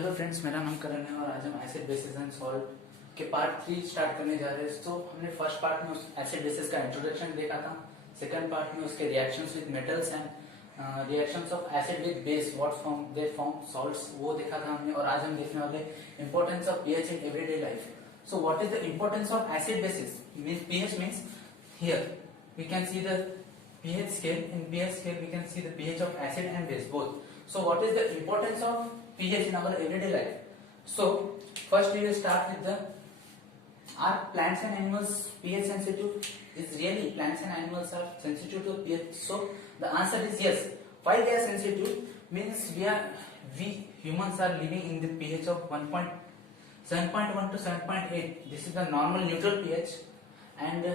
Hello friends, मेरा नाम करण है और आज हम एसिड बेसिस एंड सॉल्ट के पार्ट 3 स्टार्ट करने जा रहे हैं। तो हमने फर्स्ट पार्ट में एसिड बेसिस का इंट्रोडक्शन देखा था, सेकंड पार्ट में उसके reactions with metals and reactions of acid with base what form they form salts, वो देखा था हमने। और आज हम देखने वाले importance of pH in everyday life. So what is the importance of acid basis means pH means here we can see the pH scale. In pH scale we can see the pH of acid and base both. So what is the importance of pH in our everyday life? So first we will start with the are plants and animals pH sensitive? Is really plants and animals are sensitive to pH? So the answer is yes. Why they are sensitive means we humans are living in the pH of 7.1 to 7.8. This is the normal neutral pH, and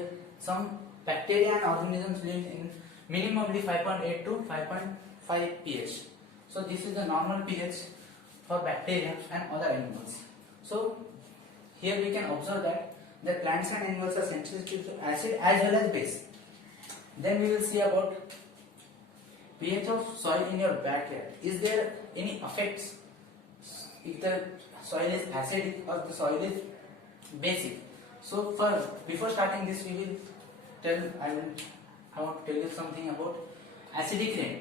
some bacteria and organisms live in minimally 5.8 to 5.5 pH. So this is the normal pH for bacteria and other animals. So here we can observe that the plants and animals are sensitive to acid as well as base. Then we will see about pH of soil in your backyard. Is there any effects if the soil is acidic or the soil is basic? So before starting this we will I want to tell you something about acidic rain.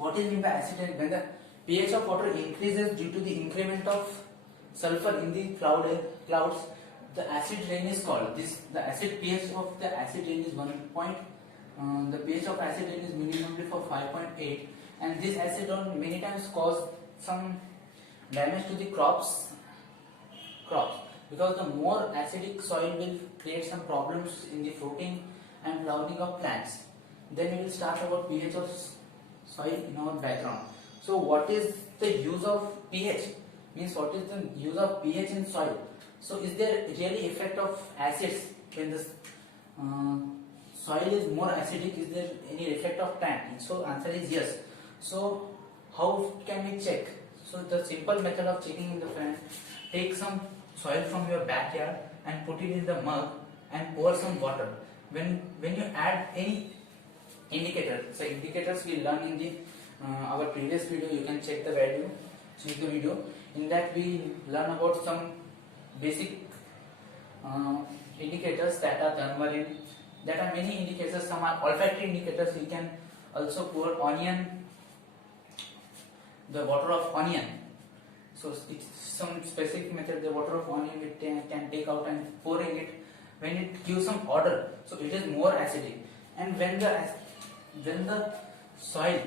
What is meant by acidic rain? When the pH of water increases due to the increment of sulfur in the clouds, the acid rain is called. The acid pH of the acid rain is 1. The pH of acid rain is minimally for 5.8, and this acid rain many times cause some damage to the crops. Because the more acidic soil will create some problems in the fruiting and flowering of plants. Then we will start about pH of soil in our background. So what is the use of pH? Means what is the use of pH in soil? So is there really effect of acids when the soil is more acidic? Is there any effect of plant? So answer is yes. So how can we check? So the simple method of checking in the fan: take some soil from your backyard and put it in the mug and pour some water. When you add any indicator, so indicators we learn in the our previous video, you can check the video. In that we learn about some basic indicators that are thermalin. There are many indicators. Some are olfactory indicators. You can also pour the water of onion. So it's some specific method. The water of onion it can take out and pouring it. When it gives some odor, so it is more acidic. And when the soil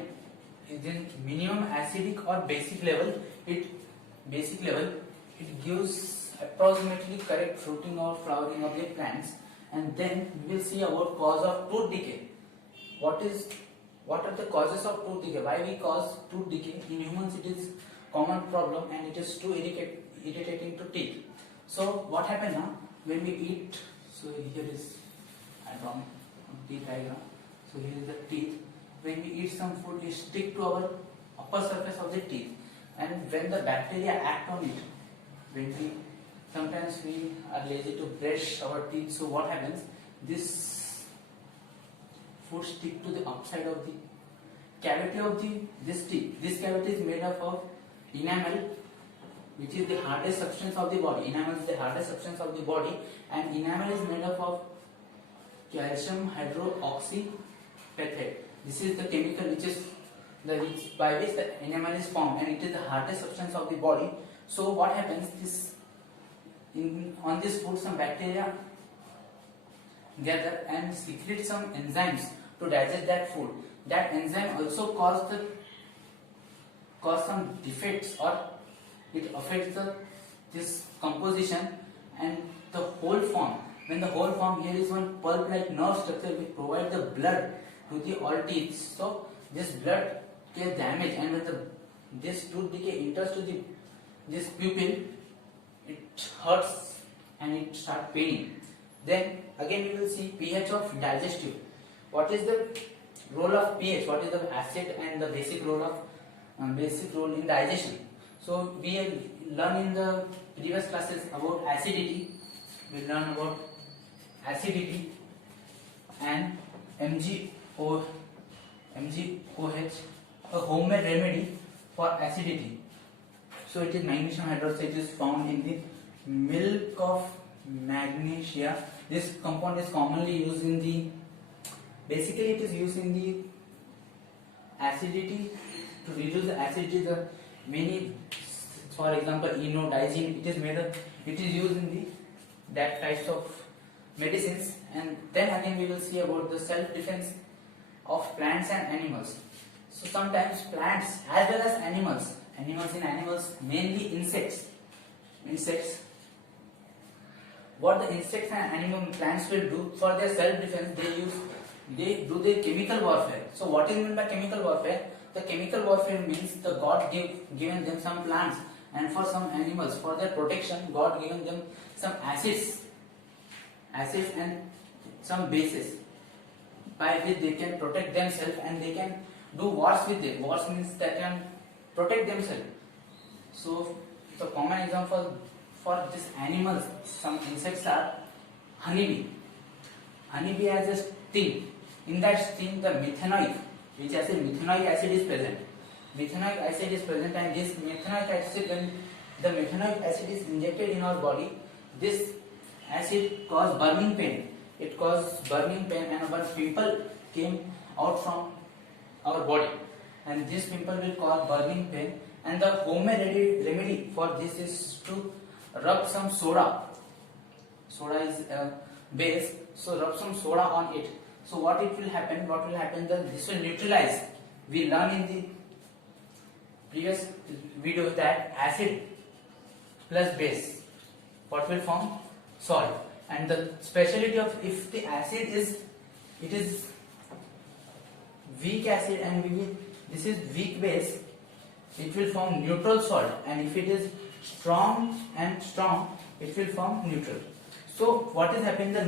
is in minimum acidic or basic level, it gives approximately correct fruiting or flowering of the plants. And then we will see about cause of tooth decay. What are the causes of tooth decay? Why we cause tooth decay? In humans it is common problem and it is too irritating to teeth. So what happens now when we eat? So here is I drawn teeth diagram. So here is the teeth. When we eat some food, it stick to our upper surface of the teeth, and when the bacteria act on it, sometimes we are lazy to brush our teeth. So what happens? This food stick to the upside of the cavity of this teeth. This cavity is made up of enamel, which is the hardest substance of the body. Enamel is the hardest substance of the body, and enamel is made up of calcium hydroxyperoxide. This is the chemical by which the enamel is formed, and it is the hardest substance of the body. So what happens? On this food, some bacteria gather and secrete some enzymes to digest that food. That enzyme also cause some defects, or it affects this composition and the whole form. When the whole form, here is one pulp like nerve structure which provide the blood to the all teeth. So this blood gets damaged, and when this tooth decay enters to this pupil, it hurts and it starts paining. Then again we will see pH of digestive. What is the role of pH? What is the acid and the basic role in digestion? So we learn in the previous classes about acidity. We learn about acidity and MgOH, a homemade remedy for acidity. So it is magnesium hydroxide. It is found in the milk of magnesia. This compound is commonly used in the, basically it is used in the acidity, to reduce the acidity. The many, for example, enodizine, it is made of, it is used in the that types of medicines. And then again we will see about the self defense of plants and animals. So sometimes plants as well as animals, mainly insects, what the insects and animal plants will do for their self defense, they do their chemical warfare. So what is meant by chemical warfare? The chemical warfare means the God given them some plants, and for some animals, for their protection, God given them some acids and some bases by which they can protect themselves, and they can do wars with them. Wars means they can protect themselves. So the common example for these animals, some insects, are honeybee. Honeybee has a sting. In that sting, the methanoic acid is present. And this methanoic acid, when the methanoic acid is injected in our body, this acid causes burning pain. It causes burning pain, and one pimple came out from our body, and this pimple will cause burning pain. And the home remedy for this is to rub some soda. Soda is a base, so rub some soda on it. So what will happen? That this will neutralize. We learned in the previous video that acid plus base, what will form? Salt. And the speciality of, if the acid is, it is weak acid and this is weak base, it will form neutral salt, and if it is strong, it will form neutral. So what is happening? The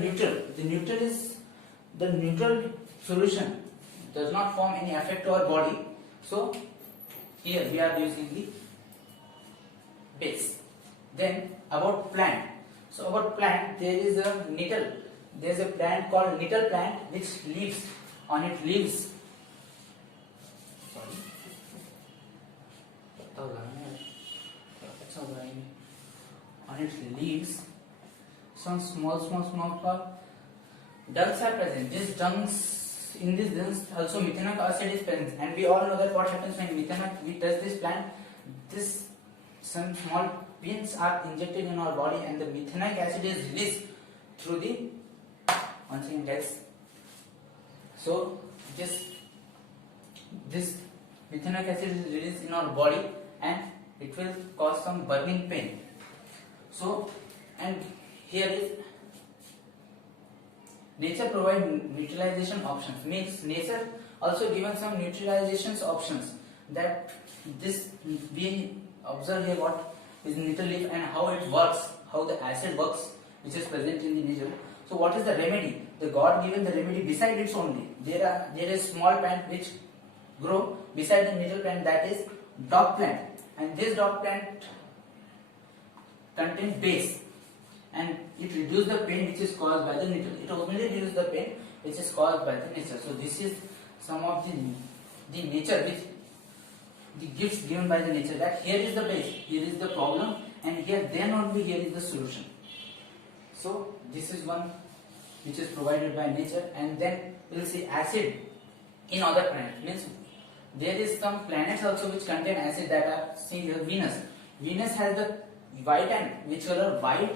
neutral solution does not form any effect to our body. So here we are using the base. Then about plant. So about plant, there is a nettle. There is a plant called nettle plant which leaves on its leaves. On its leaves, some small dungs are present. In these dungs also methanoic acid is present, and we all know that what happens when we touch this plant, some small pins are injected in our body, and the methanoic acid is released through the guys. So this methanoic acid is released in our body, and it will cause some burning pain. So, and here is nature provide neutralization options. Means nature also given some neutralization options, that this we observe here what is nettle leaf and how it works, how the acid works, which is present in the nature. So what is the remedy? The God given the remedy beside its only. There is small plant which grow beside the nettle plant, that is dog plant, and this dog plant contains base, and it reduces the pain which is caused by the nettle. It only reduces the pain which is caused by the nature. So this is some of the nature, which the gifts given by the nature, that here is the base, here is the problem, and here is the solution. So this is one which is provided by nature. And then we will see acid in other planets. Means there is some planets also which contain acid, that are seen here. Venus has the white and which color? White,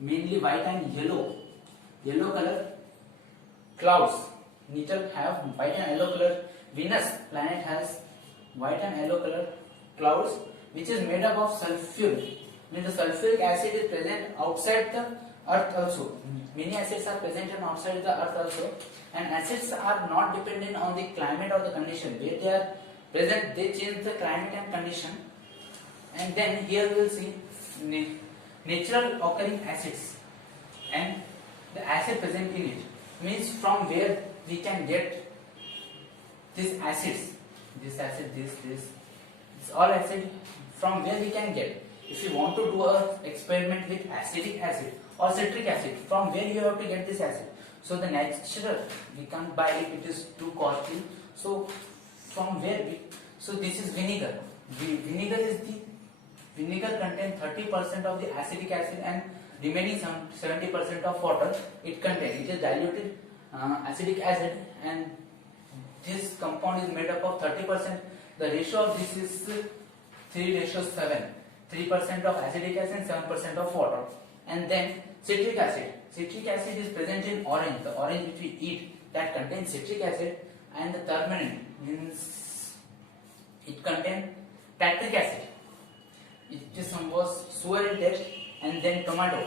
mainly white and yellow color clouds. Nettle have white and yellow color. Venus planet has white and yellow color clouds, which is made up of sulfur. Means the sulfuric acid is present outside the earth also. Many acids are present outside the earth also, and acids are not dependent on the climate or the condition. Where they are present, they change the climate and condition. And then here we will see natural occurring acids and the acid present in it. Means from where we can get these acids, this all acid, from where we can get. If you want to do a experiment with acetic acid or citric acid, from where you have to get this acid? So the natural, we can't buy it, it is too costly. So from where so this is vinegar. Vinegar is the vinegar contain 30% of the acidic acid and remaining 70% of water it contains. It is diluted acidic acid, and this compound is made up of 30%. The ratio of this is 3:7. 3% of acidic acid, 7% of water. And then citric acid. Citric acid is present in orange. The orange which we eat, that contains citric acid, and the turmeric means it contains tartaric acid. It is somewhat sour in taste. And then tomato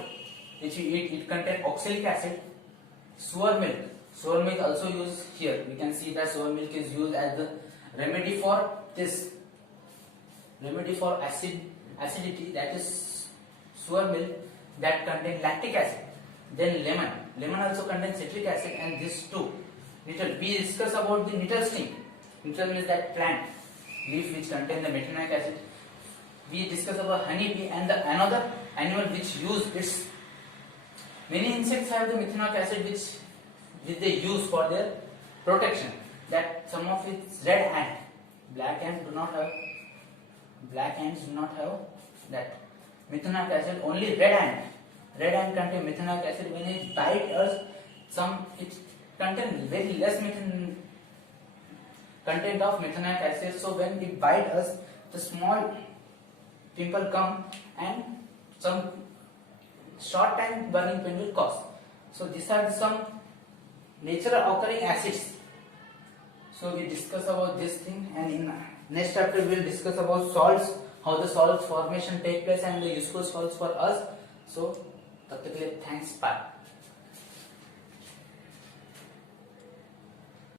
which we eat, it contains oxalic acid. Sour milk also used here. We can see that sour milk is used as the remedy for this, remedy for acidity, that is sour milk, that contains lactic acid. Then lemon also contains citric acid, and this too. Nettle, we discuss about the nettle stem. Nettle means that plant leaf which contain the methanoic acid. We discuss about honeybee and the another animal which use its. Many insects have the methanoic acid which they use for their protection. That some of its red ant, black ants do not have that methanoic acid. Only red ant contain methanoic acid. When it bites us, it contains very less content of methanoic acid. So when it bites us, the small pimple come and some short time burning pain will cause. So these are some natural occurring acids. So we discuss about this thing, and in next chapter we will discuss about salts, how the salts formation take place and the useful salts for us. So तब तक के लिए thanks, bye.